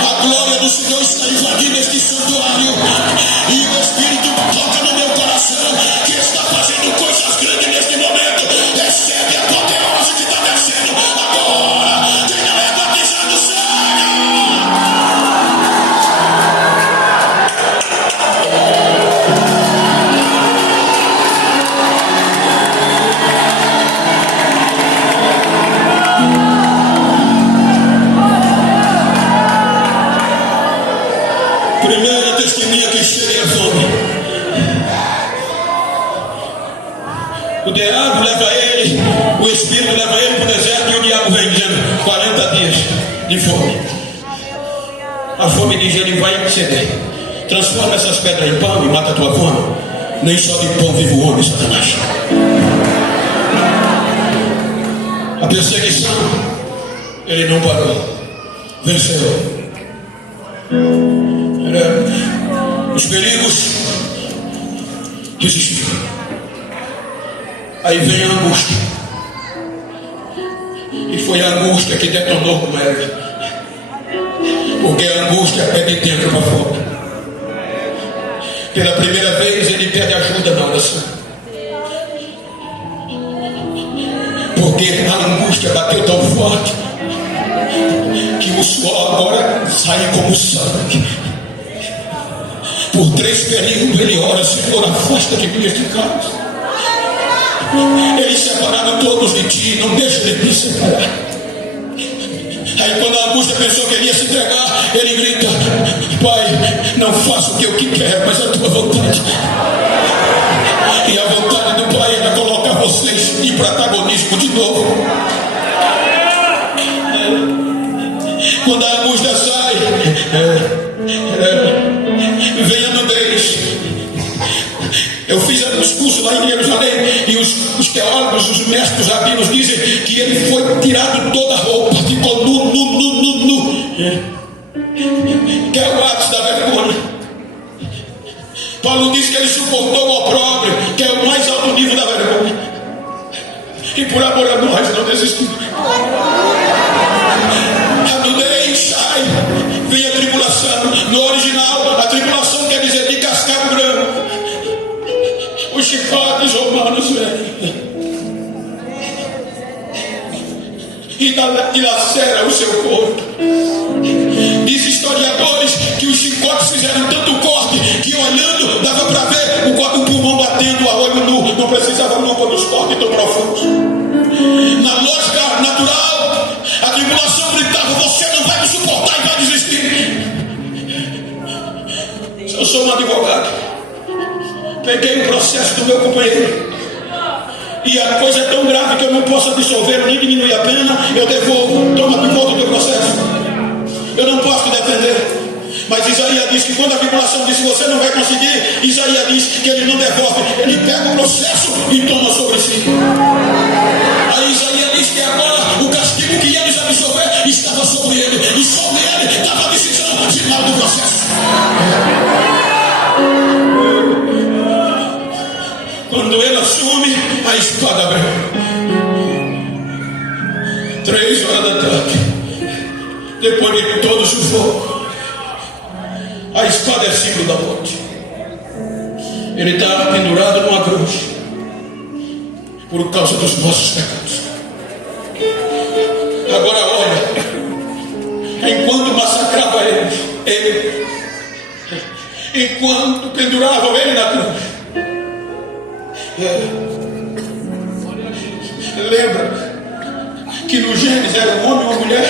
A glória do Senhor está invadindo este santuário, e o Espírito toca no meu coração, que está fazendo coisas grandes neste momento. Recebe a apoteose que está descendo agora. Quem não é batizado, primeira testemunha que chega a fome. O diabo leva ele, o Espírito leva ele para o deserto, e o diabo vem dizendo: 40 dias de fome. A fome diz: ele vai ceder. Transforma essas pedras em pão e mata a tua fome. Nem só de pão vive o homem, Satanás. A perseguição, ele não parou, venceu. Os perigos, resistiu. Aí vem a angústia, e foi a angústia que detonou com ele, porque a angústia é de dentro para fora. Pela primeira vez ele pede ajuda na oração, porque a angústia bateu tão forte que o suor agora sai como sangue. Por 3 períodos ele ora: Senhor, afasta de mim este cálice. Eles separaram todos de ti, não deixa de me separar. Aí quando a angústia pensou que ele ia se entregar, ele grita: Pai, não faço o que eu quero, mas a tua vontade. E a vontade do Pai era colocar vocês em protagonismo de novo. Quando a angústia sai, vem a nudez. Eu fiz um discurso lá em Jerusalém, e os teólogos, os mestres rabinos dizem que ele foi tirado toda a roupa, ficou nu. Que é o ápice da vergonha. Paulo diz que ele suportou o opróbrio, que é o mais alto nível da vergonha, e por amor a nós não desistiu. A nudez sai, vem a tribulação. No original, a tribulação quer dizer de cascar o grão. Os chicotes romanos vêm e lacera o seu corpo. Diz historiadores que os chicotes fizeram tanto corte que, olhando, dava para ver o pulmão batendo a olho nu. Não precisava lupa dos cortes tão profundos. Na lógica natural, a tribulação gritava: você não vai me suportar e vai desistir. Eu sou um advogado, peguei o processo do meu companheiro, e a coisa é tão grave que eu não posso absolver nem diminuir a pena. Eu devolvo, toma de volta o teu processo. Eu não posso te defender. Mas Isaías diz que quando a tribulação diz que você não vai conseguir, Isaías diz que ele não devolve, ele pega o processo e toma sobre si. Aí Isaías diz que agora o castigo que ia nos absolver estava sobre ele, e sobre ele estava a decisão final do processo. Quando ele assume, a espada vem. 3 horas da tarde, depois de todo o sufoco, A espada é símbolo da morte. Ele está pendurado numa cruz por causa dos nossos pecados. Agora olha, enquanto massacrava ele, enquanto penduravam ele na cruz, lembra que no Gênesis era um homem e uma mulher,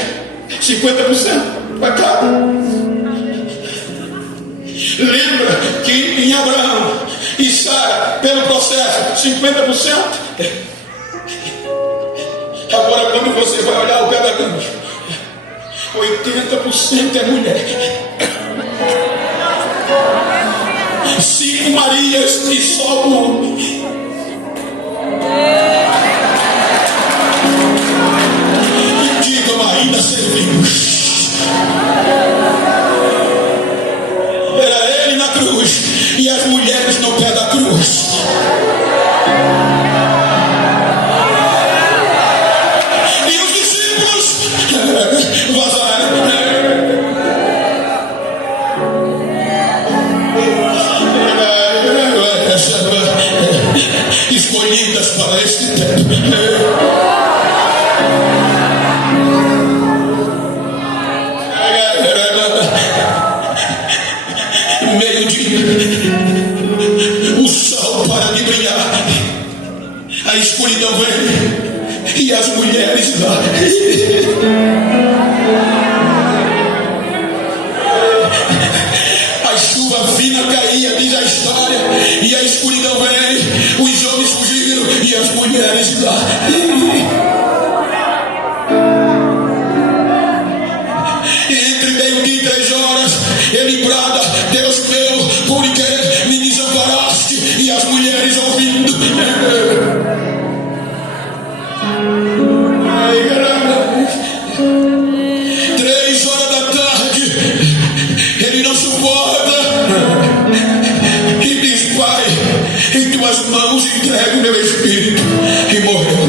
50% pecado. Lembra que em Abraão e Sara, pelo processo, 50%. Agora quando você vai olhar o pé da cruz, 80% é mulher. 5 Marias e só um homem. E digam, ainda servimos. Era ele na cruz e as mulheres no pé da cruz. E os discípulos vazaram. Escolhidas para este tempo. Meio-dia, o sol para de brilhar, a escuridão vem e as mulheres lá. A chuva fina caía, diz a história, e a escuridão vem, os homens fugiram e as mulheres lá. Entre meio-dia e 3 horas, ele brada, Deus meu, por que me desamparaste? E as mulheres ouvindo. Ai, caramba. 3 horas da tarde, ele não suporta e diz, Pai, em tuas mãos entrego meu espírito, e morreu.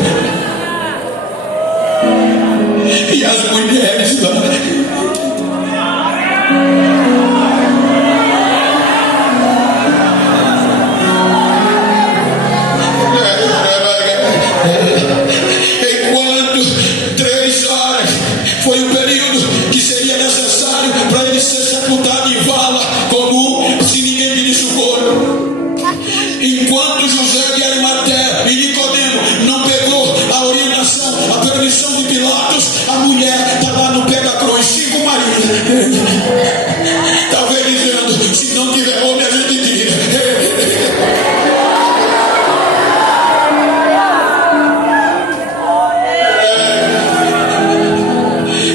E as mulheres lá. Enquanto 3 horas foi o período que seria necessário para ele ser sepultado em vala comum, se ninguém pedisse socorro. Enquanto José de Arimateia e Nicodemo não pegou a orientação, a permissão de Pilatos, a mulher está lá no pé da cruz, 5 Marias. Talvez dizendo, se não tiver homem a gente tira.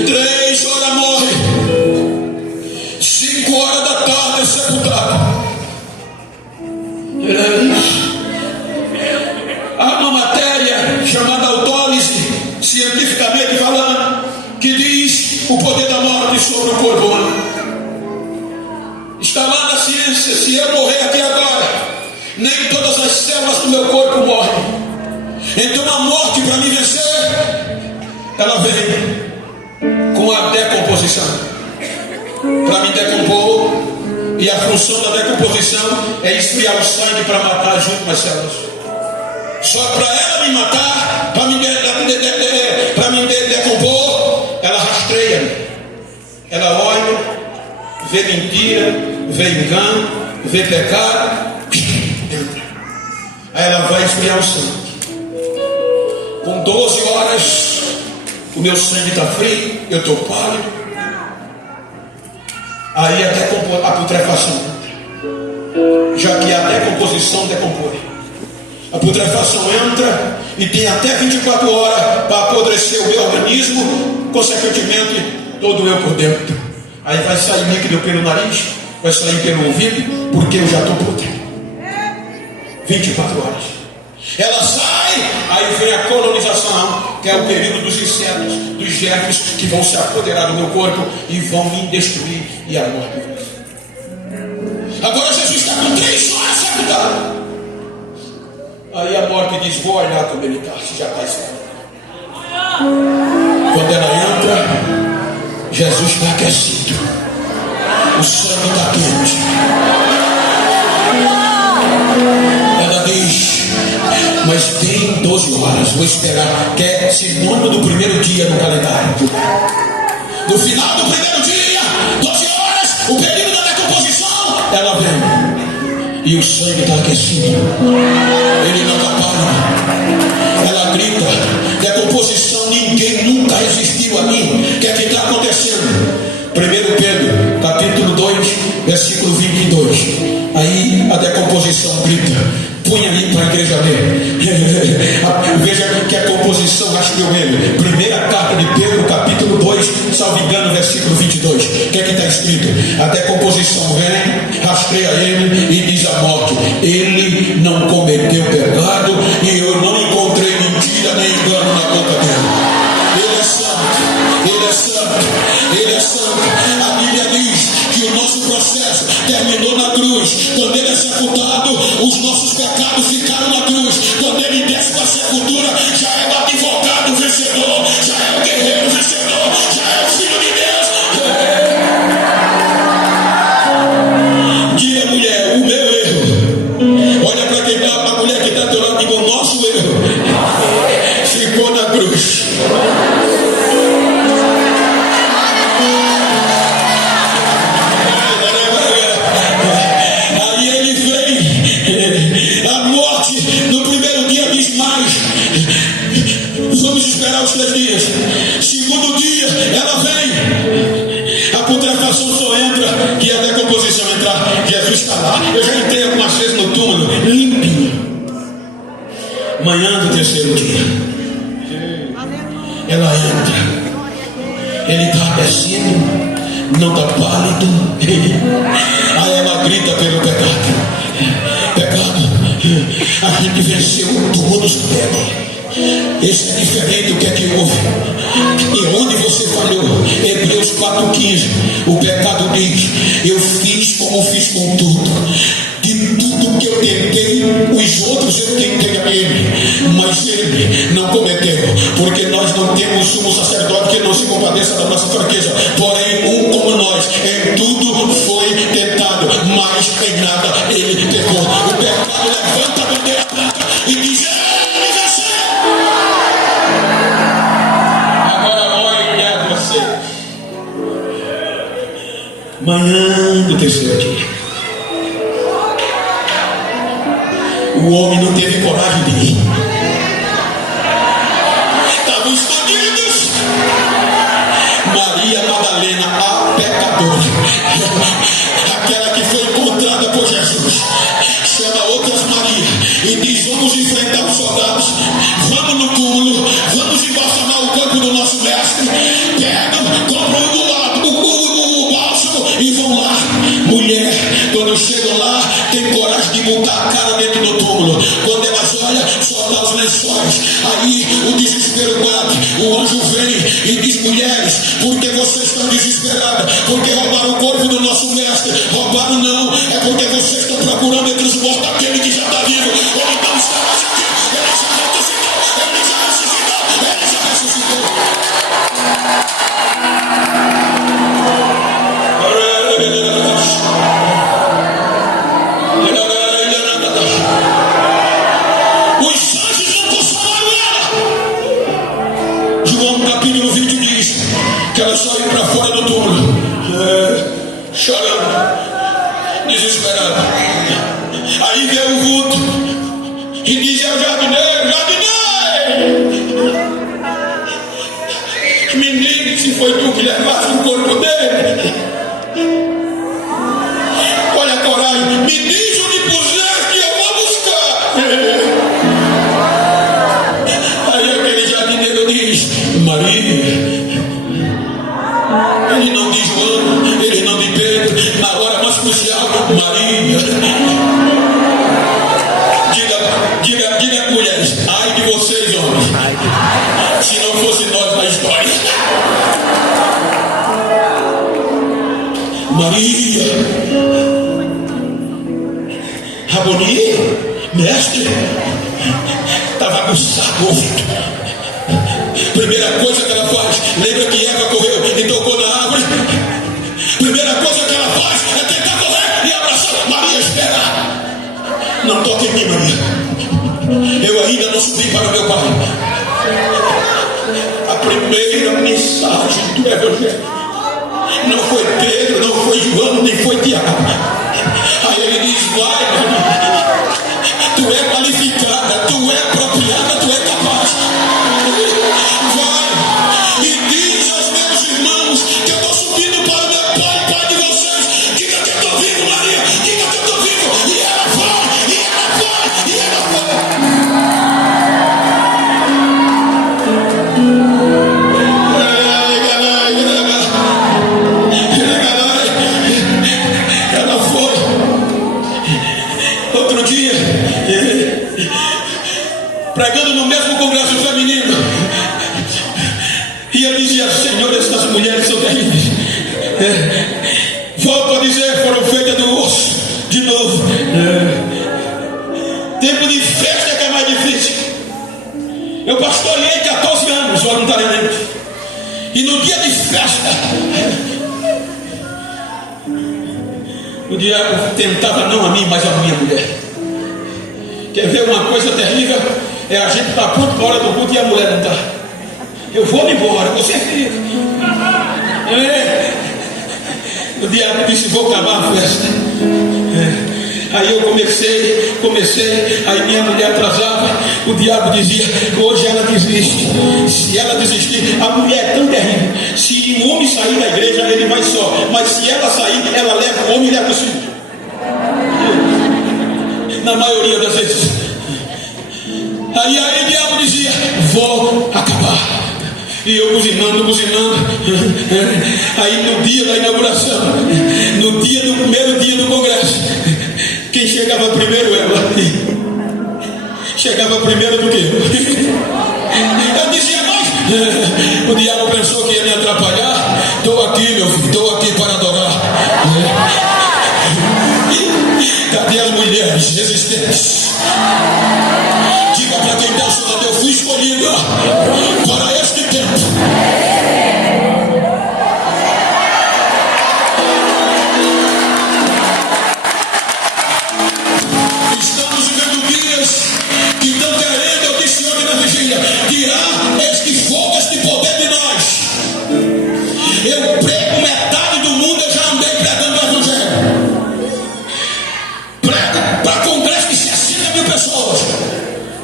3 horas morre, 5 horas da tarde é sepultado. Há uma matéria chamada autólise, cientificamente falando, que diz o poder da morte sobre o corpo humano. Está lá na ciência. Se eu morrer aqui agora, nem todas as células do meu corpo morrem. Então a morte, para me vencer, ela vem com a decomposição, para me decompor. E a função da decomposição é esfriar o sangue para matar as últimas células. Só para ela me matar, para me decompor, ela rastreia. Ela olha, vê mentira, vê engano, vê pecado, entra. Aí ela vai esfriar o sangue. Com 12 horas, o meu sangue está frio, eu estou pálido. Aí a putrefação, já que a decomposição decompõe. A putrefação entra e tem até 24 horas para apodrecer o meu organismo, consequentemente todo eu por dentro. Aí vai sair líquido pelo nariz, vai sair pelo ouvido, porque eu já estou podre. 24 horas. Ela sai, aí vem a colonização, que é o período dos insetos, dos germes que vão se apoderar do meu corpo e vão me destruir, e a morte vem. Agora Jesus está com 3 horas sepultado. Aí a morte diz, vou olhar como ele está, se já está esperando. Quando ela entra, Jesus está aquecido. O sangue está quente. Ela diz: mas tem 12 horas, vou esperar. Que é sinônimo do primeiro dia no calendário. No final do primeiro dia, 12 horas, o período da decomposição, ela vem. E o sangue está aquecido. Ele não está parando. Ela grita: decomposição, ninguém nunca resistiu a mim. O que é que está acontecendo? 1 Pedro, capítulo 2, versículo 22. Aí a decomposição grita. Põe aí para a igreja ler. Veja que a composição, acho que eu lembro. Primeira carta de Pedro, capítulo 2, salvo engano, versículo 22. O que é que está escrito? A decomposição vem, rastreia ele e diz a morte: ele não cometeu pecado e eu não encontrei mentira nem engano na boca dele. Ele é santo, ele é santo, ele é santo. A Bíblia diz que o nosso processo terminou na cruz. Quando ele é sepultado, os nossos pecados ficaram na cruz. Quando ele desce para a sepultura, já é o advogado vencedor, já é o guerreiro vencedor, já é o filho de Deus. Diga, mulher, o meu erro. Olha para quem está, a mulher que está do lado, diga: o nosso erro ficou na cruz. Vamos esperar os 3 dias. Segundo dia, ela vem. A putrefação só entra, que a decomposição entrar. Jesus está lá. Eu já entrei algumas vezes no túmulo, limpinho. Manhã do 3º dia, ela entra. Ele está aquecido, não está pálido. Aí ela grita pelo pecado. Pecado, a gente venceu, todo mundo pega. Esse é diferente. O que é que houve? E onde você falhou? Hebreus 4,15. O pecado diz: eu fiz como fiz com tudo. De tudo que eu tentei, os outros eu tentei a ele, mas ele não cometeu. Porque nós não temos sumo sacerdote que não se compadeça da nossa fraqueza. Porém, um como nós, em tudo foi tentado, mas em nada ele pecou. O pecado levanta a bandeira branca e diz: manhã do 3º dia, o homem não teve coragem de ir. Estavam escondidos. Maria Madalena, a pecadora, aquela que foi encontrada por Jesus, chama outras Maria e diz: vamos enfrentar os soldados, vamos no túmulo, vamos embalsamar o corpo do nosso mestre. Pegam, compram o bálsamo e vão lá. Mulher, quando chegam lá, tem coragem de botar a cara dentro do túmulo. Quando elas olham, só dá os lençóis. Aí o desespero bate. O anjo vem e diz: mulheres, por que vocês estão desesperadas? Porque roubaram o corpo do nosso mestre. Roubaram não, é porque vocês estão procurando entre os mortos aquele que já está vivo. Ele não está mais aqui, ele já ressuscitou, ele já ressuscitou, ele já ressuscitou. Os anjos não consolaram ela. João capítulo 20 diz que ela saiu para fora do túmulo, chorando, desesperada. Aí veio o vulto e dizia: jardineiro, jardineiro, menino, se foi tu que levaste o corpo dele, olha a coragem, me diz onde puser que eu vou buscar. Aí aquele jardineiro diz: Maria. Ele não diz João, ele não diz Pedro, na hora mais crucial, Maria. Diga, mulheres, ai de vocês, homens, se não fosse nós na história. Maria, Rabonia, mestre, estava aguçado o ouvido. Primeira coisa que ela faz, lembra que Eva correu e tocou na árvore? Primeira coisa que ela faz, Toque em mim, Maria. Eu ainda não subi para o meu pai. A primeira mensagem do Evangelho não foi Pedro, não foi João, nem foi Tiago. Aí ele diz: vai, Maria, tu é qualificada, tu é apropriada, tu é capaz. Vai e diz aos meus irmãos que eu estou subindo para o meu pai, pai de vocês. Diga que eu estou vivo, Maria, diga que eu estou vivo. E ela vai, e ela vai, e ela vai. Ela foi. Outro dia, pregando no mesmo congresso feminino, e eu dizia: Senhor, essas mulheres são terríveis. Volto a dizer, foram feitas do osso. De novo. Tempo de festa que é mais difícil. Eu pastoreei 14 anos voluntariamente, e no dia de festa o diabo tentava não a mim, mas a minha mulher. Quer ver uma coisa terrível? É a gente estar pronto para a hora do culto e a mulher não está. Eu vou embora, você é querido. O diabo disse: vou acabar a festa. Aí eu comecei, aí minha mulher atrasava. O diabo dizia: hoje ela desiste. Se ela desistir, a mulher é tão terrível. Se o homem sair da igreja, ele vai só. Mas se ela sair, ela leva o homem e leva o filho. Na maioria das vezes. Aí o diabo dizia: vou acabar. E eu buzinando. Aí no dia da inauguração, no dia do primeiro dia do congresso, quem chegava primeiro? Ela. Chegava primeiro do que eu. Eu dizia: mas o diabo pensou que ia me atrapalhar. Estou aqui, meu filho, estou aqui para adorar. Cadê as mulheres resistentes? Diga para quem está estudando: eu fui escolhido para este tempo. Estamos vivendo dias que estão querendo, eu disse hoje na vigília, tirar este fogo, este poder de nós. Eu prego metade do mundo, eu já andei pregando o Evangelho. Prego para congresso de 60 mil pessoas.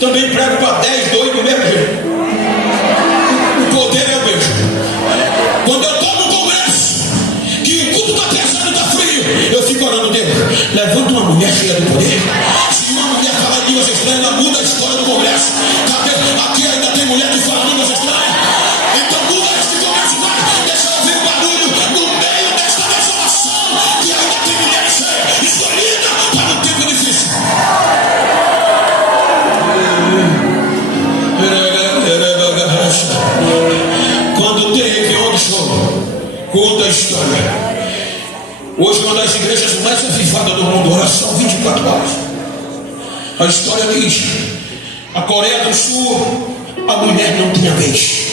Também prego para 10, 2 do mesmo jeito. O poder é o mesmo. Quando eu estou no congresso, que o culto está pesado, está frio, eu fico orando: Deus, levanta uma mulher cheia do poder. Se uma mulher falar línguas estranhas, ela muda a história do congresso. Aqui ainda tem mulher que fala línguas estranhas. Então muda este congresso, vai. Deixa eu ouvir o barulho no meio desta desolação. Que ainda tem mulher cheia, escolhida para um tempo difícil. Quando tem onde choro, conta a história. Hoje, uma das igrejas mais avivadas do mundo, oração 24 horas. A história diz: a Coreia do Sul, a mulher não tinha vez.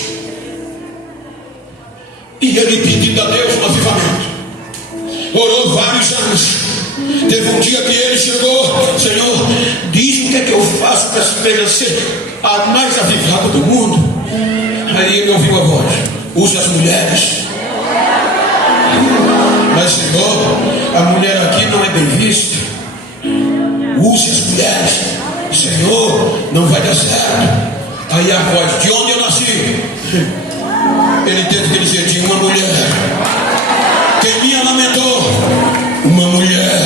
E ele pedindo a Deus um avivamento. Orou vários anos. Teve um dia que ele chegou: Senhor, diz o que é que eu faço para essa igreja ser a mais avivada do mundo. Aí ele ouviu a voz: use as mulheres. Mas Senhor, a mulher aqui não é bem vista. Use as mulheres. Senhor, não vai dar certo. Aí a voz: de onde eu nasci? Ele teve que dizer: tinha uma mulher. Quem me amamentou? Uma mulher.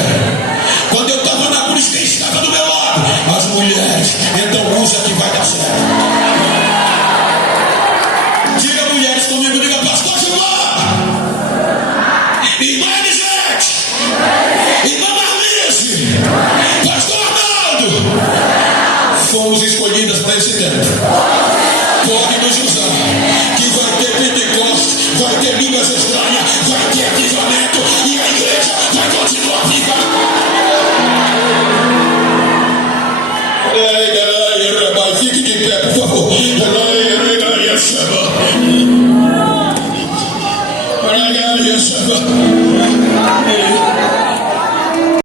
Quando eu estava na cruz, quem estava do meu lado? As mulheres. Então usa que vai dar certo. Diga, mulheres comigo, diga: pastor Gilmar, irmã Elisete, irmã Marlise, pastor Arnaldo, fomos escolhidas para esse tempo. Pode nos usar, que vai ter Pentecostes, vai ter línguas estranhas, vai ter avivamento, e a igreja vai continuar viva. Fique de pé, por favor.